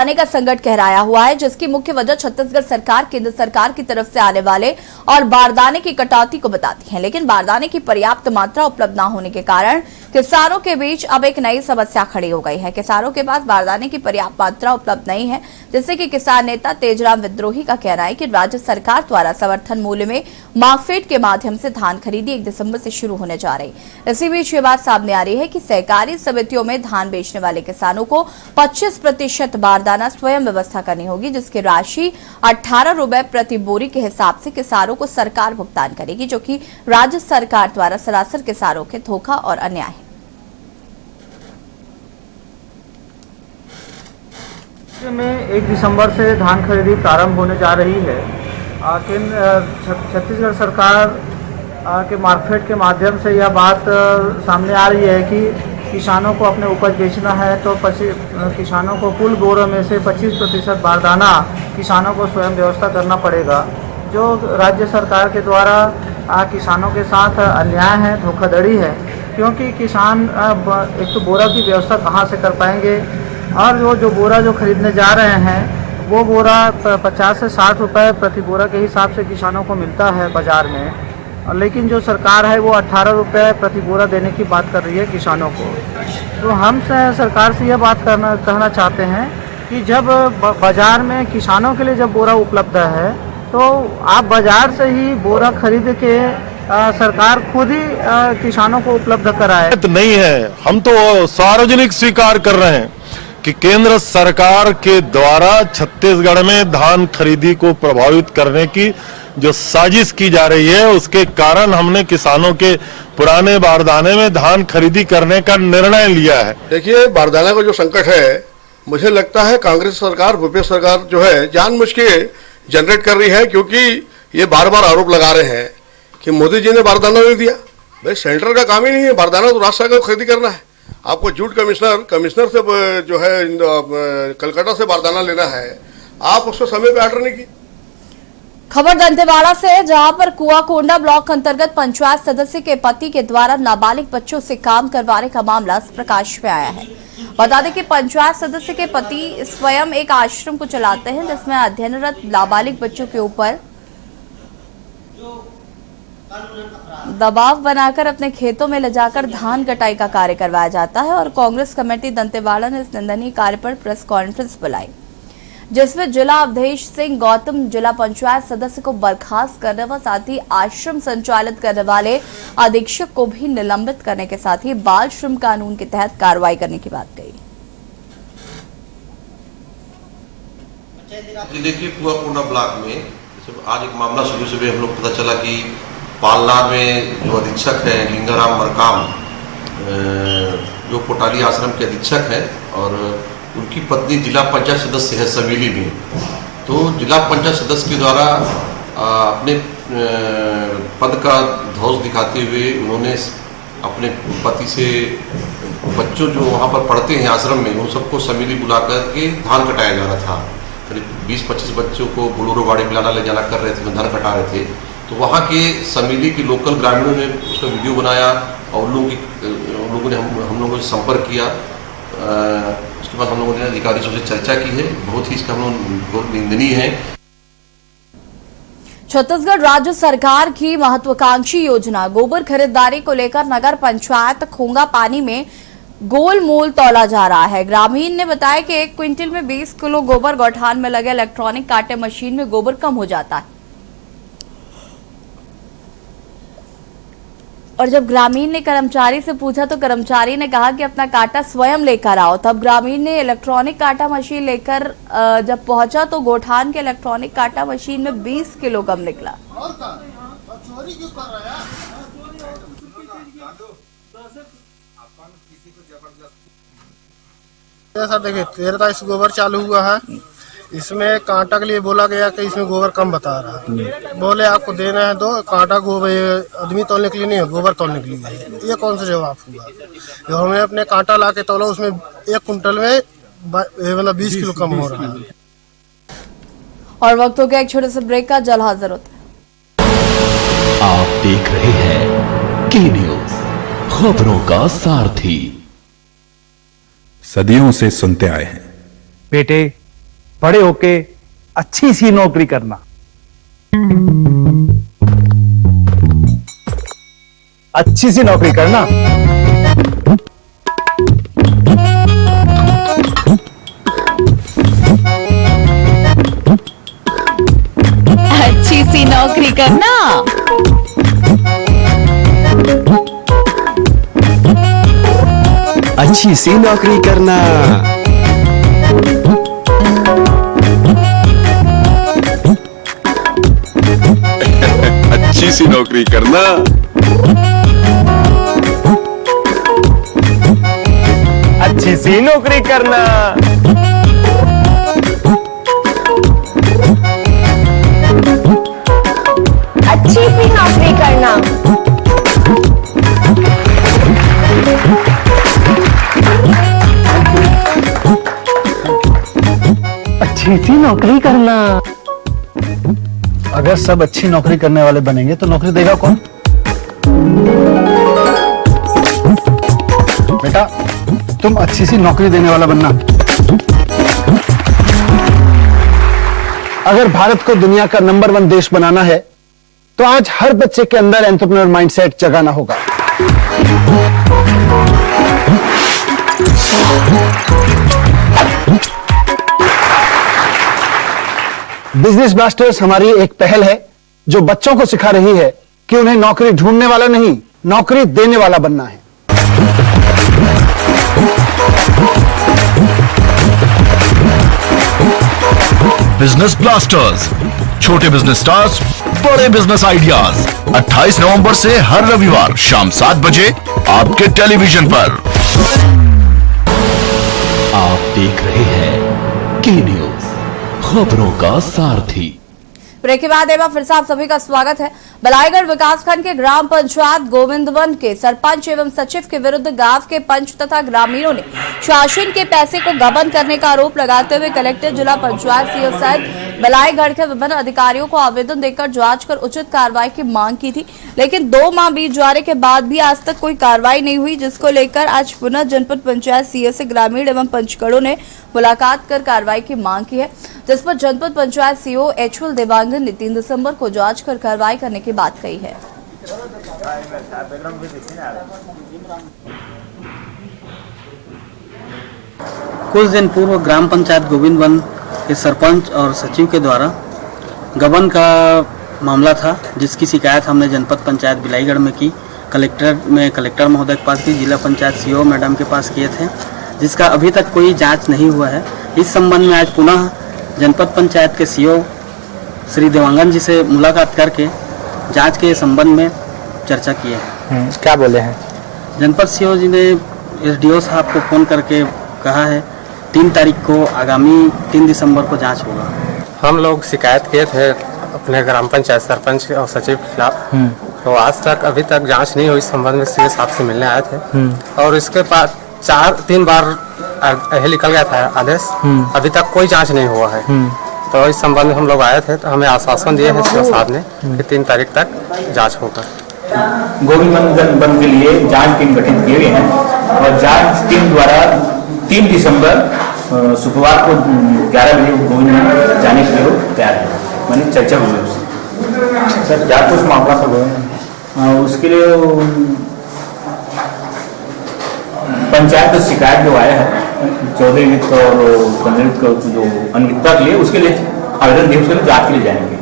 आने का संकट गहराया हुआ है, जिसकी मुख्य वजह छत्तीसगढ़ सरकार केंद्र सरकार की तरफ से आने वाले और बारदाने की कटौती को बताती है। लेकिन बारदाने की पर्याप्त मात्रा उपलब्ध न होने के कारण किसानों के बीच अब एक नई समस्या खड़ी हो गई है। किसानों के पास बारदाने की पर्याप्त मात्रा उपलब्ध नहीं है, जिससे कि किसान नेता तेजराम विद्रोही का कहना है कि राज्य सरकार द्वारा समर्थन मूल्य में मार्कफेड के माध्यम से धान खरीदी 1 दिसंबर से शुरू होने जा रही। इसी बीच ये बात सामने आ रही है कि सहकारी समितियों में धान बेचने वाले किसानों को 25% बारदाना स्वयं व्यवस्था करनी होगी, जिसकी राशि 18 रुपए प्रति बोरी के हिसाब से किसानों को सरकार भुगतान करेगी, जो कि राज्य सरकार द्वारा सरासर किसानों के धोखा और अन्याय है। में 1 दिसंबर से धान खरीदी प्रारंभ होने जा रही है। छत्तीसगढ़ सरकार के मार्कफेड के माध्यम से यह बात सामने आ रही है कि किसानों को अपने उपज बेचना है तो किसानों को कुल बोरों में से 25% बारदाना किसानों को स्वयं व्यवस्था करना पड़ेगा, जो राज्य सरकार के द्वारा किसानों के साथ अन्याय है, धोखाधड़ी है। क्योंकि किसान एक तो बोरा की व्यवस्था कहाँ से कर पाएंगे, और वो जो बोरा जो खरीदने जा रहे हैं वो बोरा 50 से 60 रुपए प्रति बोरा के हिसाब से किसानों को मिलता है बाज़ार में, लेकिन जो सरकार है वो 18 रुपये प्रति बोरा देने की बात कर रही है किसानों को। तो हम सरकार से यह बात कहना चाहते हैं कि जब बाज़ार में किसानों के लिए जब बोरा उपलब्ध है तो आप बाज़ार से ही बोरा खरीद के सरकार खुद ही किसानों को उपलब्ध कराए। नहीं है, हम तो सार्वजनिक स्वीकार कर रहे हैं कि केंद्र सरकार के द्वारा छत्तीसगढ़ में धान खरीदी को प्रभावित करने की जो साजिश की जा रही है, उसके कारण हमने किसानों के पुराने बारदाने में धान खरीदी करने का निर्णय लिया है। देखिए, बारदाना का जो संकट है, मुझे लगता है कांग्रेस सरकार, भूपेश सरकार जो है जानबूझ के जनरेट कर रही है, क्योंकि ये बार बार आरोप लगा रहे हैं कि मोदी जी ने बारदाना नहीं दिया। भाई सेंटर का काम ही नहीं है, बारदाना तो राज्य सरकार को खरीदी करना है। आपको जूट कमिश्नर से जो है कलकत्ता से बारदाना लेना है, आप उसको समय पे ऑर्डर नहीं की। खबर दंतेवाड़ा से है, जहां पर कुआकोंडा ब्लॉक अंतर्गत पंचायत सदस्य के पति के द्वारा नाबालिग बच्चों से काम करवाने का मामला प्रकाश में आया है। बता दें कि पंचायत सदस्य के पति स्वयं एक आश्रम को चलाते हैं, जिसमें अध्ययनरत नाबालिग बच्चों के ऊपर दबाव बनाकर अपने खेतों में ले जाकर धान कटाई का कार्य करवाया जाता है। और कांग्रेस कमेटी दंतेवाड़ा ने इस निंदनीय कार्य पर प्रेस कॉन्फ्रेंस बुलाई, जिसमें जिला अवधेश सिंह गौतम जिला पंचायत सदस्य को बर्खास्त करने व साथ ही आश्रम संचालित करने वाले अधीक्षक को भी निलंबित करने के साथ ही बाल श्रम कानून के तहत कार्रवाई करने की बात कही। देखिए, कुआकोंडा ब्लॉक में आज एक मामला सुबह हम लोग पता चला कि पालनार में जो अधीक्षक है लिंगाराम मरकाम, जो कोटाली आश्रम के अधीक्षक हैं, और उनकी पत्नी जिला पंचायत सदस्य है समीली में। तो जिला पंचायत सदस्य के द्वारा अपने पद का ध्वज दिखाते हुए उन्होंने अपने पति से बच्चों जो वहाँ पर पढ़ते हैं आश्रम में, उन सबको समीली बुला करके धान कटाया जा रहा था। करीब 20-25 बच्चों को बोलेरो गाड़ी में लाना ले जाना कर रहे थे, धान कटा रहे थे। तो वहाँ के समीली के लोकल ग्रामीणों ने उसका वीडियो बनाया और उन लोगों ने हम लोगों से संपर्क किया। उसके बाद हम लोगों ने अधिकारियों से चर्चा की है। बहुत ही इसका हम लोग निंदनीय है। छत्तीसगढ़ राज्य सरकार की महत्वाकांक्षी योजना गोबर खरीदारी को लेकर नगर पंचायत खोंगा पानी में गोल मोल तौला जा रहा है। ग्रामीण ने बताया कि 1 क्विंटल में 20 किलो गोबर गौठान में लगे इलेक्ट्रॉनिक कांटे मशीन में गोबर कम हो जाता है। और जब ग्रामीण ने कर्मचारी से पूछा तो कर्मचारी ने कहा कि अपना कांटा स्वयं लेकर आओ। तब ग्रामीण ने इलेक्ट्रॉनिक कांटा मशीन लेकर जब पहुंचा तो गोठान के इलेक्ट्रॉनिक कांटा मशीन में 20 किलो कम निकला। सर देखिए, 13 तारीख से गोबर चालू हुआ है। इसमें कांटा के लिए बोला गया कि इसमें गोबर कम बता रहा है। बोले आपको देना है तो कांटा गोबर आदमी तोलने के लिए नहीं है, गोबर तोलने के लिए है। ये कौन सा जवाब हुआ? जो हमने अपने कांटा ला के तोला, उसमें 1 कुंटल में मतलब 20 किलो कम हो रहा है। और वक्त हो गया एक छोटे से ब्रेक का, जल्द हाजिर होते हैं। आप देख रहे हैं की न्यूज, खबरों का सारथी। सदियों से सुनते आए हैं, बेटे बड़े होके अच्छी सी नौकरी करना। अच्छी सी नौकरी करना। अच्छी सी नौकरी करना। अच्छी सी नौकरी करना। अच्छी सी नौकरी करना। अच्छी सी नौकरी करना। अच्छी सी नौकरी करना। अच्छी सी नौकरी करना। अगर सब अच्छी नौकरी करने वाले बनेंगे तो नौकरी देगा कौन? बेटा, तुम अच्छी सी नौकरी देने वाला बनना। अगर भारत को दुनिया का नंबर 1 देश बनाना है तो आज हर बच्चे के अंदर एंटरप्रेन्योर माइंडसेट जगाना होगा। बिजनेस ब्लास्टर्स हमारी एक पहल है जो बच्चों को सिखा रही है कि उन्हें नौकरी ढूंढने वाला नहीं, नौकरी देने वाला बनना है। बिजनेस ब्लास्टर्स, छोटे बिजनेस स्टार्स, बड़े बिजनेस आइडियाज। 28 नवंबर से हर रविवार शाम 7 बजे आपके टेलीविजन पर। आप देख रहे हैं की न्यूज, खबरों का सारथी। ब्रेक के बाद एक बार फिर से आप सभी का स्वागत है। बलाईगढ़ विकासखंड के ग्राम पंचायत गोविंदवन के सरपंच एवं सचिव के विरुद्ध गांव के पंच तथा ग्रामीणों ने शासन के पैसे को गबन करने का आरोप लगाते हुए कलेक्टर, जिला पंचायत सीओ सहित बलाईगढ़ के विभिन्न अधिकारियों को आवेदन देकर जांच कर उचित कार्रवाई की मांग की थी। लेकिन 2 माह बीत जाने के बाद भी आज तक कोई कार्रवाई नहीं हुई, जिसको लेकर आज पुनः जनपद पंचायत सीओ से ग्रामीण एवं पंचगढ़ों ने मुलाकात कर कार्रवाई की मांग की है, जिस पर जनपद पंचायत सीओ एचुअल देवांगन ने 3 दिसंबर को जांच कर कार्रवाई करने की बात कही है। कुछ दिन पूर्व ग्राम पंचायत गोविंदवन के सरपंच और सचिव के द्वारा गबन का मामला था, जिसकी शिकायत हमने जनपद पंचायत बिलाईगढ़ में की, कलेक्टर महोदय के पास की, जिला पंचायत सीओ मैडम के पास किए थे, जिसका अभी तक कोई जांच नहीं हुआ है। इस संबंध में आज पुनः जनपद पंचायत के सीओ श्री देवांगन जी से मुलाकात करके जांच के संबंध में चर्चा किए हैं। क्या बोले हैं? जनपद सीओ जी ने एसडीओ साहब को फ़ोन करके कहा है 3 तारीख को आगामी 3 दिसंबर को जांच होगा। हम लोग शिकायत किए थे अपने ग्राम पंचायत सरपंच और सचिव के खिलाफ, तो आज तक अभी तक जांच नहीं हुई। इस संबंध में सीओ साहब से मिलने आए थे और इसके बाद 3 बार निकल गया था आदेश, अभी तक कोई जांच नहीं हुआ है। तो इस संबंध में हम लोग आए थे, तो हमें आश्वासन दिए हैं सीओ साहब ने कि 3 तारीख तक जांच होगा। गोविंदवन के लिए जांच टीम गठित किए हुए हैं और जांच टीम द्वारा 3 दिसंबर शुक्रवार को 11 बजे गोविंदवन जाने के लिए तैयार है। मैंने चर्चा हुई उससे। सर क्या कुछ मामला सब है उसके लिए पंचायत शिकायत जो आया है 14 मित्र और 15 मित्र जो अनियमितता के लिए, उसके लिए आवेदन दिए, उसके लिए जांच के लिए जाएंगे।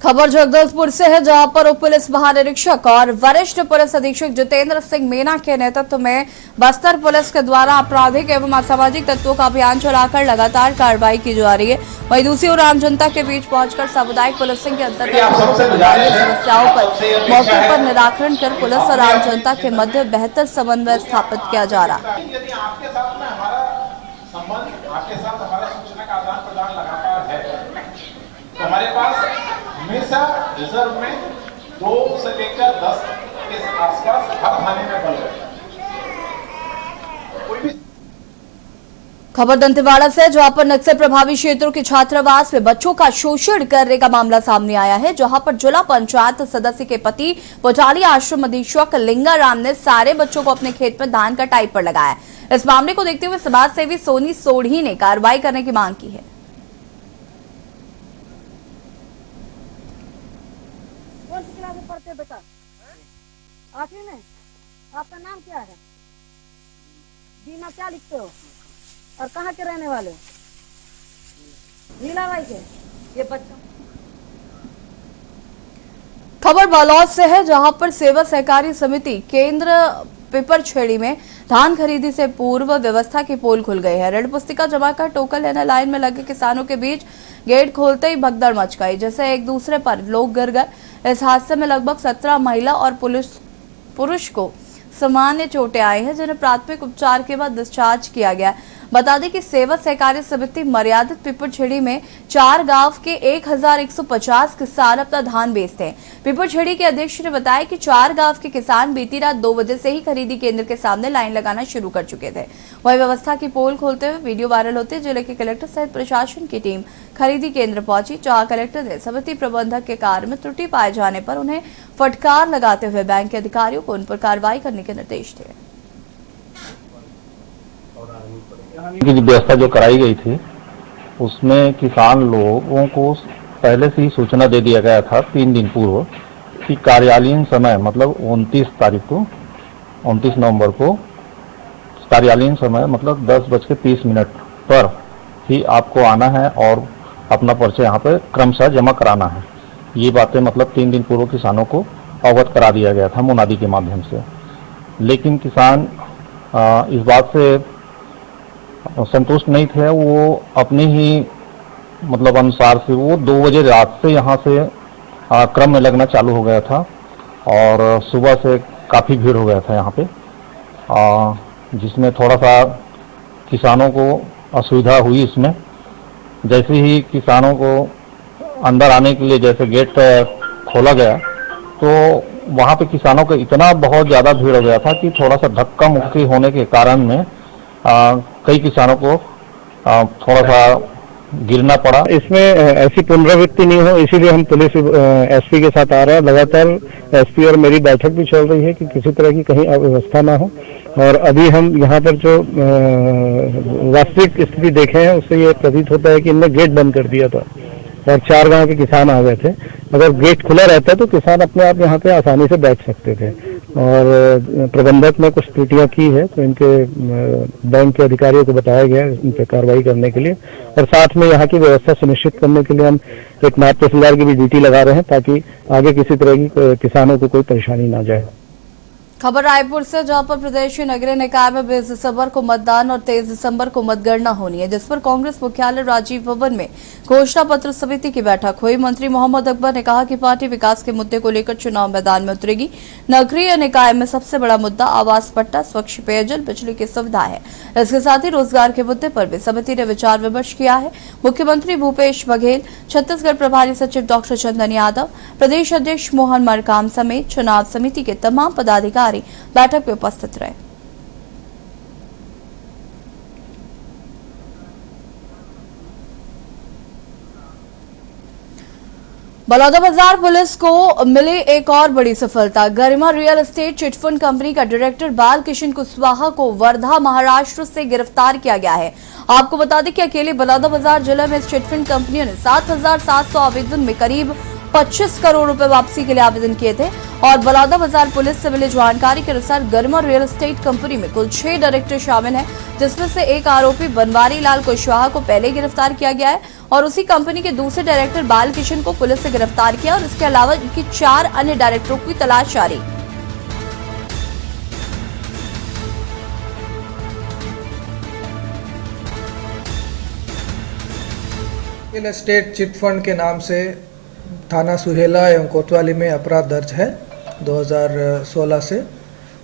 खबर जगदलपुर से है, जहां पर उप पुलिस महानिरीक्षक और वरिष्ठ पुलिस अधीक्षक जितेंद्र सिंह मीना के नेतृत्व में बस्तर पुलिस के द्वारा आपराधिक एवं असामाजिक तत्वों का अभियान चलाकर लगातार कार्रवाई की जा रही है। वहीं दूसरी ओर आम जनता के बीच पहुंचकर सामुदायिक पुलिसिंग के अंतर्गत समस्याओं पर मौके पर निराकरण कर पुलिस और आम जनता के मध्य बेहतर समन्वय स्थापित किया जा रहा है। हमारे पास हमेशा रिजर्व में 2 से लेकर 10 के आसपास हर थाने में बल है। खबर दंतेवाड़ा से, जहां पर नक्सल प्रभावित क्षेत्रों के छात्रावास में बच्चों का शोषण करने का मामला सामने आया है, जहां पर जिला पंचायत सदस्य के पति पोटाली आश्रम अधीक्षक लिंगाराम ने सारे बच्चों को अपने खेत में धान कटाई पर लगाया। इस मामले को देखते हुए समाज सेवी सोनी सोढ़ी ने कार्रवाई करने की मांग की है। कौन सी क्लास में पढ़ते बेटा? 8वीं में। आपका नाम क्या है? बीमा क्या लिखते हो और कहाँ के रहने वाले? नीलाबाई के। ये बच्चों खबर बालौद से है, जहां पर सेवा सहकारी समिति केंद्र पिपरछेड़ी में धान खरीदी से पूर्व व्यवस्था की पोल खुल गई है। ऋण पुस्तिका जमा कर टोकन लेने लाइन में लगे किसानों के बीच गेट खोलते ही भगदड़ मच गई, जैसे एक दूसरे पर लोग गिर गए। इस हादसे में लगभग 17 महिला और पुरुष को सामान्य चोटें आई हैं, जिन्हें प्राथमिक उपचार के बाद डिस्चार्ज किया गया। बता दें कि सेवा सहकारी समिति मर्यादित पिपरछेड़ी में 4 गांव के 1150 किसान अपना धान बेचते हैं। पिपरछेड़ी के अध्यक्ष ने बताया कि 4 गांव के किसान बीती रात 2 बजे से ही खरीदी केंद्र के सामने लाइन लगाना शुरू कर चुके थे। वही व्यवस्था की पोल खोलते हुए वीडियो वायरल होते जिले के कलेक्टर सहित प्रशासन की टीम खरीदी केंद्र पहुंची, जहां कलेक्टर ने समिति प्रबंधक के कार्य में त्रुटि पाए जाने पर उन्हें फटकार लगाते हुए बैंक के अधिकारियों को उन पर कार्रवाई करने के निर्देश दिए। की व्यवस्था जो कराई गई थी उसमें किसान लोगों को पहले से ही सूचना दे दिया गया था 3 दिन पूर्व कि कार्यालयीन समय मतलब 29 नवंबर को कार्यालयीन समय मतलब 10:30 पर ही आपको आना है और अपना पर्चा यहाँ पे क्रमशः जमा कराना है। ये बातें मतलब 3 दिन पूर्व किसानों को अवगत करा दिया गया था मुनादी के माध्यम से, लेकिन किसान इस बात से संतुष्ट नहीं थे। वो अपने ही मतलब अनुसार से वो 2 बजे रात से यहाँ से क्रम में लगना चालू हो गया था और सुबह से काफ़ी भीड़ हो गया था यहाँ पे, जिसमें थोड़ा सा किसानों को असुविधा हुई। इसमें जैसे ही किसानों को अंदर आने के लिए जैसे गेट खोला गया तो वहाँ पे किसानों का इतना बहुत ज़्यादा भीड़ हो गया था कि थोड़ा सा धक्का मुक्की होने के कारण में कई किसानों को थोड़ा सा गिरना पड़ा। इसमें ऐसी पुनरावृत्ति नहीं हो, इसीलिए हम पुलिस एसपी के साथ आ रहे हैं। लगातार एसपी और मेरी बैठक भी चल रही है कि किसी तरह की कहीं अव्यवस्था ना हो। और अभी हम यहाँ पर जो वास्तविक स्थिति देखे हैं उससे ये प्रतीत होता है कि इनने गेट बंद कर दिया था और 4 गांव के किसान आ गए थे। अगर गेट खुला रहता तो किसान अपने आप यहाँ पे आसानी से बैठ सकते थे और प्रबंधक ने कुछ त्रुटियां की है तो इनके बैंक के अधिकारियों को बताया गया इन पर कार्रवाई करने के लिए और साथ में यहाँ की व्यवस्था सुनिश्चित करने के लिए हम एक नायब तहसीलदार की भी ड्यूटी लगा रहे हैं ताकि आगे किसी तरह की किसानों को कोई परेशानी ना जाए। खबर रायपुर से, जहां पर प्रदेश के नगरीय निकाय में 20 दिसंबर को मतदान और 23 दिसंबर को मतगणना होनी है, जिस पर कांग्रेस मुख्यालय राजीव भवन में घोषणा पत्र समिति की बैठक हुई। मंत्री मोहम्मद अकबर ने कहा कि पार्टी विकास के मुद्दे को लेकर चुनाव मैदान में उतरेगी। नगरीय निकाय में सबसे बड़ा मुद्दा आवास पट्टा, स्वच्छ पेयजल, बिजली की सुविधा है। इसके साथ ही रोजगार के मुद्दे पर भी समिति ने विचार विमर्श किया है। मुख्यमंत्री भूपेश बघेल, छत्तीसगढ़ प्रभारी सचिव डॉक्टर चंदन यादव, प्रदेश अध्यक्ष मोहन मरकाम समेत चुनाव समिति के तमाम पदाधिकारी बैठक में उपस्थित रहे। बलौदाबाजार पुलिस को मिली एक और बड़ी सफलता। गरिमा रियल एस्टेट चिटफंड कंपनी का डायरेक्टर बालकिशन कुशवाहा को वर्धा, महाराष्ट्र से गिरफ्तार किया गया है। आपको बता दें कि अकेले बलौदाबाजार जिले में इस चिटफंड कंपनियों ने 7,700 आवेदन में करीब 25 करोड़ रुपए वापसी के लिए आवेदन किए थे। और बलौदाबाजार पुलिस से मिली जानकारी के अनुसार गरिमा रियल एस्टेट कंपनी में कुल 6 डायरेक्टर शामिल हैं, जिसमें से एक आरोपी बनवारी लाल कुशवाहा को पहले गिरफ्तार किया गया है और उसी कंपनी के दूसरे डायरेक्टर बालकिशन को पुलिस ने गिरफ्तार किया और इसके अलावा इनकी 4 अन्य डायरेक्टरों की तलाश जारी। रियल एस्टेट चिटफंड के नाम से थाना सुहेला एवं कोतवाली में अपराध दर्ज है 2016 से।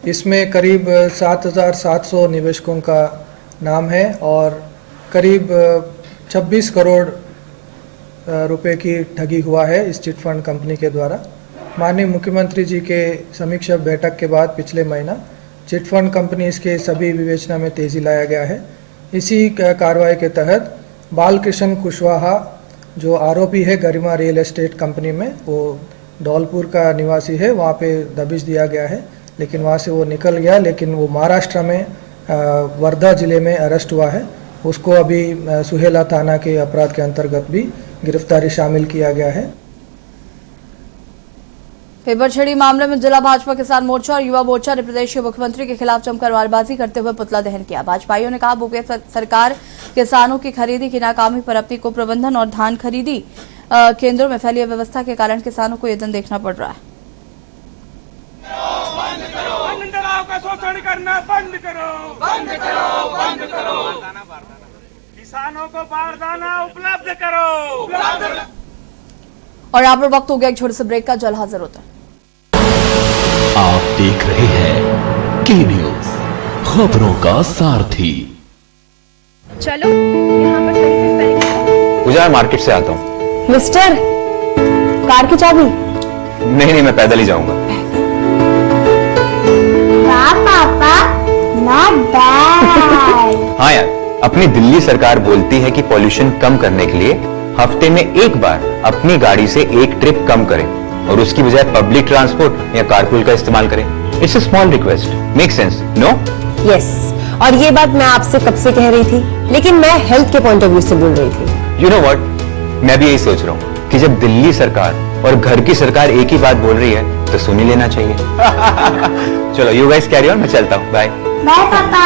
इसमें करीब 7,700 निवेशकों का नाम है और करीब 26 करोड़ रुपए की ठगी हुआ है इस चिटफंड कंपनी के द्वारा। माननीय मुख्यमंत्री जी के समीक्षा बैठक के बाद पिछले महीना चिटफंड कंपनी इसके सभी विवेचना में तेजी लाया गया है इसी कार्रवाई के तहत बालकृष्ण कुशवाहा जो आरोपी है गरिमा रियल एस्टेट कंपनी में, वो धौलपुर का निवासी है, वहाँ पे दबिश दिया गया है, लेकिन वहाँ से वो निकल गया, लेकिन वो महाराष्ट्र में वर्धा जिले में अरेस्ट हुआ है। उसको अभी सुहेला थाना के अपराध के अंतर्गत भी गिरफ्तारी शामिल किया गया है। पेपरछड़ी मामले में जिला भाजपा किसान मोर्चा और युवा मोर्चा ने प्रदेश के मुख्यमंत्री के खिलाफ जमकर नारेबाजी करते हुए पुतला दहन किया। भाजपाइयों ने कहा भूपेश सरकार किसानों की खरीदी की नाकामी पर अपनी को प्रबंधन और धान खरीदी केंद्रों में फैली अव्यवस्था के कारण किसानों को ये दिन देखना पड़ रहा है। शोषण करना बंद करो, बंद करो, बंद करो। किसानों को बारदाना उपलब्ध करो। और यहाँ पर वक्त हो गया एक छोटे से ब्रेक का, जल हाजिर होता है। आप देख रहे हैं के न्यूज, खबरों का सारथी। चलो यहाँ पर पूजा, मार्केट से आता हूँ। मिस्टर, कार की चाबी? नहीं, मैं पैदल ही जाऊंगा। पापा, not bad। हाँ यार, अपनी दिल्ली सरकार बोलती है कि पॉल्यूशन कम करने के लिए हफ्ते में एक बार अपनी गाड़ी से एक ट्रिप कम करें और उसकी बजाय पब्लिक ट्रांसपोर्ट या कारपूल का इस्तेमाल करें। It's a small request, make sense, no? Yes, और ये बात मैं आपसे कब से कह रही थी, लेकिन मैं हेल्थ के पॉइंट ऑफ व्यू से बोल रही थी। यू नो व्हाट, मैं भी यही सोच रहा हूँ कि जब दिल्ली सरकार और घर की सरकार एक ही बात बोल रही है तो सुन ही लेना चाहिए। चलो यू गाइस कैरी ऑन, मैं चलता हूँ, बाय। बाय पापा।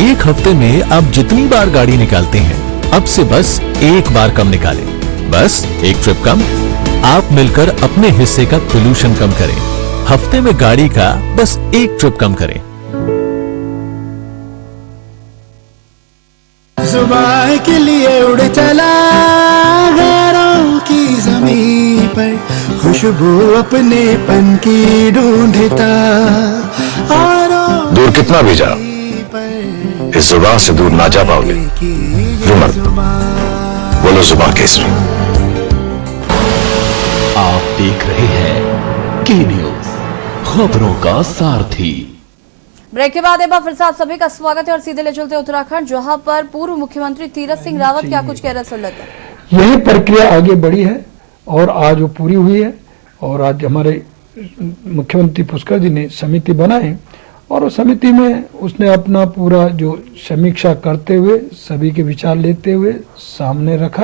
एक हफ्ते में आप जितनी बार गाड़ी निकालते हैं, अब से बस एक बार कम निकालें। बस एक ट्रिप कम, आप मिलकर अपने हिस्से का पोल्यूशन कम करें। हफ्ते में गाड़ी का बस एक ट्रिप कम करें। सुबह के लिए उड़ चला गैरों की जमीन पर, खुशबू अपने पन की ढूंढता। दूर कितना भी जाओ, इस जुबान से दूर ना जा पाओगे। रुमर, बोलो जुबान केसरी। आप देख रहे हैं के न्यूज, खबरों का सारथी। ब्रेक के बाद एक बार फिर से आप सभी का स्वागत है और सीधे ले चलते उत्तराखंड, जहां पर पूर्व मुख्यमंत्री तीरथ सिंह रावत क्या कुछ कह रहे सुन लेते हैं। यही प्रक्रिया आगे बढ़ी है और आज वो पूरी हुई है और आज हमारे मुख्यमंत्री पुष्कर जी ने समिति बनाई और उस समिति में उसने अपना पूरा जो समीक्षा करते हुए सभी के विचार लेते हुए सामने रखा।